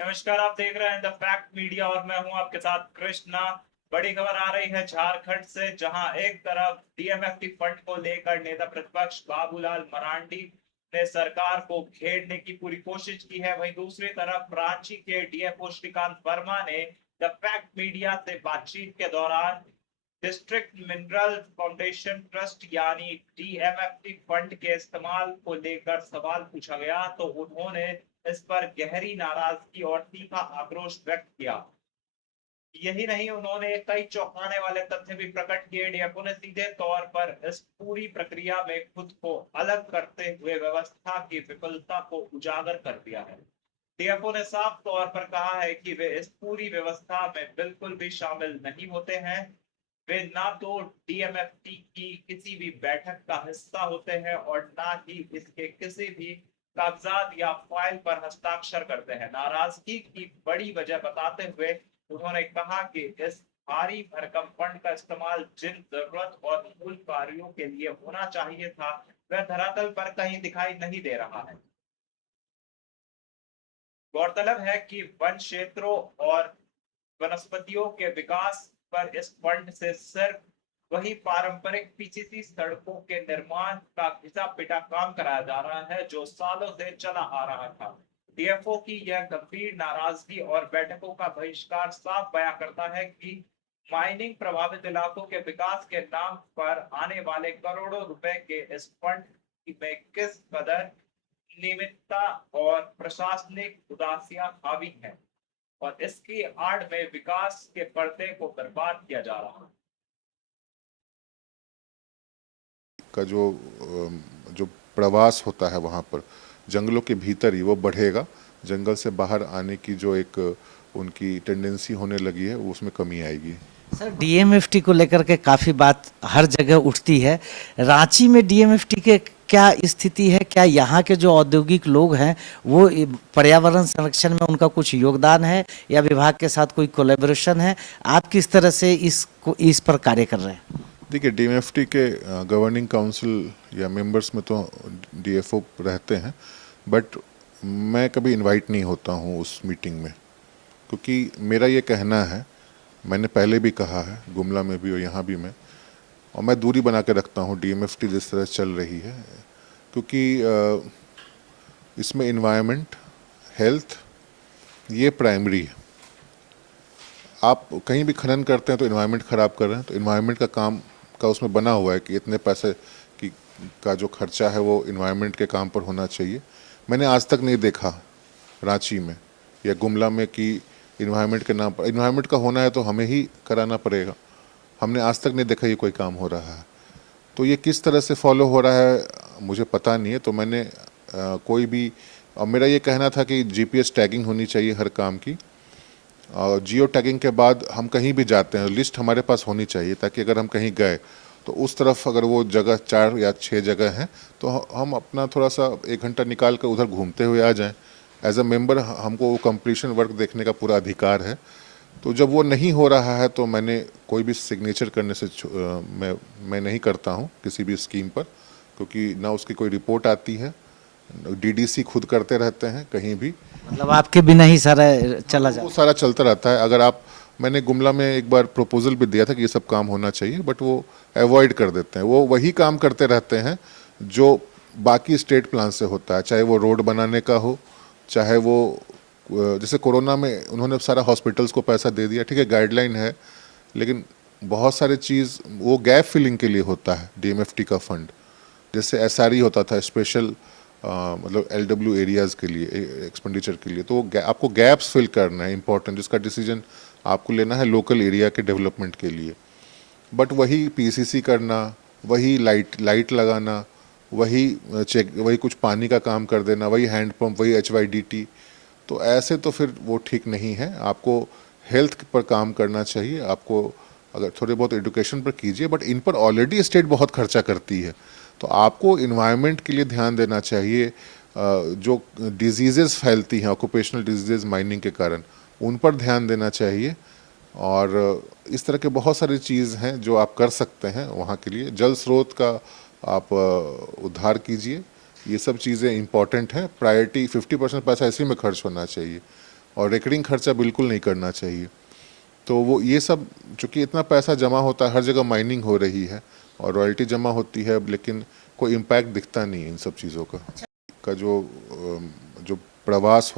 नमस्कार, आप देख रहे हैं द फैक्ट मीडिया और मैं हूं आपके साथ कृष्णा। बड़ी खबर आ रही है झारखंड से, जहां एक तरफ डीएमएफटी फंड को लेकर नेता प्रतिपक्ष बाबूलाल मरांडी ने सरकार को घेरने की पूरी कोशिश की है, वहीं दूसरी तरफ रांची के डीएफओ श्रीकांत वर्मा ने द फैक्ट मीडिया से बातचीत के दौरान डिस्ट्रिक्ट मिनरल फाउंडेशन ट्रस्ट यानी डीएमएफटी फंड के इस्तेमाल को लेकर सवाल पूछा गया तो उन्होंने इस पर गहरी नाराजगी और तीखा आक्रोश व्यक्त किया। यही नहीं, उन्होंने कई चौंकाने वाले तथ्य भी प्रकट किए। डीएफओ ने सीधे तौर पर इस पूरी प्रक्रिया में खुद को अलग करते हुए व्यवस्था की विफलता को उजागर कर दिया है। डीएफओ ने साफ तौर पर कहा है कि वे इस पूरी व्यवस्था में बिल्कुल भी शामिल नहीं होते हैं। वे ना तो डीएमएफटी की किसी भी बैठक का हिस्सा होते हैं और ना ही इसके किसी भी कागजात या फाइल पर हस्ताक्षर करते हैं। नाराजगी की बड़ी वजह बताते हुए उन्होंने कहा कि इस भारी भरकम फंड का इस्तेमाल जिन जरूरत और मूल कार्यों के लिए होना चाहिए था, वह धरातल पर कहीं दिखाई नहीं दे रहा है। गौरतलब है कि वन क्षेत्रों और वनस्पतियों के विकास पर इस फंड से सिर्फ वही पारंपरिक पीसीसी सड़कों के निर्माण का घिसा पिटा काम कराया जा रहा है जो सालों से चला आ रहा था। डीएफओ की यह गंभीर नाराजगी और बैठकों का बहिष्कार साफ बयां करता है कि माइनिंग प्रभावित इलाकों के विकास के नाम पर आने वाले करोड़ों रुपए के इस फंड में किस कदर नियमितता और प्रशासनिक उदासियां हावी है और इसकी आड़ में विकास के पर्दे को बर्बाद किया जा रहा है। का जो प्रवास होता है वहाँ पर जंगलों के भीतर ही वो बढ़ेगा। जंगल से बाहर आने की जो एक उनकी टेंडेंसी होने लगी है, वो उसमें कमी आएगी। सर, डीएमएफटी को लेकर के काफ़ी बात हर जगह उठती है। रांची में डीएमएफटी के क्या स्थिति है? क्या यहाँ के जो औद्योगिक लोग हैं वो पर्यावरण संरक्षण में उनका कुछ योगदान है या विभाग के साथ कोई कोलैबोरेशन है? आप किस तरह से इस पर कार्य कर रहे हैं? देखिए, डीएमएफटी के गवर्निंग काउंसिल या मेंबर्स में तो डीएफओ रहते हैं, बट मैं कभी इनवाइट नहीं होता हूँ उस मीटिंग में, क्योंकि मेरा ये कहना है, मैंने पहले भी कहा है, गुमला में भी और यहाँ भी मैं, और मैं दूरी बना के रखता हूँ डीएमएफटी जिस तरह चल रही है, क्योंकि इसमें इन्वायरमेंट, हेल्थ, ये प्राइमरी है। आप कहीं भी खनन करते हैं तो इन्वायरमेंट ख़राब कर रहे हैं, तो इन्वायरमेंट का काम का उसमें बना हुआ है कि इतने पैसे की का जो खर्चा है वो इन्वायरमेंट के काम पर होना चाहिए। मैंने आज तक नहीं देखा रांची में या गुमला में कि इन्वायरमेंट के नाम पर, इन्वायरमेंट का होना है तो हमें ही कराना पड़ेगा। हमने आज तक नहीं देखा ये कोई काम हो रहा है। तो ये किस तरह से फॉलो हो रहा है मुझे पता नहीं है। तो मैंने कोई भी, और मेरा ये कहना था कि जीपीएस टैगिंग होनी चाहिए हर काम की, और जियो टैगिंग के बाद हम कहीं भी जाते हैं लिस्ट हमारे पास होनी चाहिए, ताकि अगर हम कहीं गए तो उस तरफ अगर वो जगह 4 या 6 जगह हैं तो हम अपना थोड़ा सा 1 घंटा निकाल कर उधर घूमते हुए आ जाएं। एज अ मेंबर हमको वो कंप्लीशन वर्क देखने का पूरा अधिकार है। तो जब वो नहीं हो रहा है तो मैंने कोई भी सिग्नेचर करने से मैं नहीं करता हूँ किसी भी स्कीम पर, क्योंकि ना उसकी कोई रिपोर्ट आती है, डीडीसी खुद करते रहते हैं कहीं भी, मतलब आपके बिना ही सारा चला वो जाए? सारा चलता रहता है। अगर आप, मैंने गुमला में एक बार प्रपोजल भी दिया था कि ये सब काम होना चाहिए, बट वो अवॉइड कर देते हैं। वो वही काम करते रहते हैं जो बाकी स्टेट प्लान से होता है, चाहे वो रोड बनाने का हो, चाहे वो जैसे कोरोना में उन्होंने सारा हॉस्पिटल्स को पैसा दे दिया, ठीक है, गाइडलाइन है, लेकिन बहुत सारे चीज़ वो गैप फिलिंग के लिए होता है डीएमएफटी का फंड। जैसे एसआरई होता था, स्पेशल मतलब एलडब्ल्यू एरियाज़ के लिए, एक्सपेंडिचर के लिए, तो वो आपको गैप्स फिल करना है इंपॉर्टेंट, जिसका डिसीजन आपको लेना है लोकल एरिया के डेवलपमेंट के लिए। बट वही पीसीसी करना, वही लाइट लगाना, वही चेक, वही कुछ पानी का काम कर देना, वही हैंडपम्प, वही एचवाईडीटी, तो ऐसे तो फिर वो ठीक नहीं है। आपको हेल्थ पर काम करना चाहिए, आपको अगर थोड़े बहुत एजुकेशन पर कीजिए, बट इन पर ऑलरेडी स्टेट बहुत खर्चा करती है। तो आपको इन्वायरमेंट के लिए ध्यान देना चाहिए। जो डिजीज़ेज़ फैलती हैं, ऑक्यूपेशनल डिजीज़ेज़ माइनिंग के कारण, उन पर ध्यान देना चाहिए। और इस तरह के बहुत सारी चीज़ हैं जो आप कर सकते हैं वहाँ के लिए। जल स्रोत का आप उद्धार कीजिए, ये सब चीज़ें इंपॉर्टेंट हैं। प्रायोरिटी 50% पैसा इसी में खर्च होना चाहिए। और रिकरिंग खर्चा बिल्कुल नहीं करना चाहिए। तो वो ये सब चूँकि इतना पैसा जमा होता है, हर जगह माइनिंग हो रही है और रॉयल्टी जमा होती है, लेकिन कोई इम्पैक्ट दिखता नहीं इन सब चीज़ों का जो प्रवास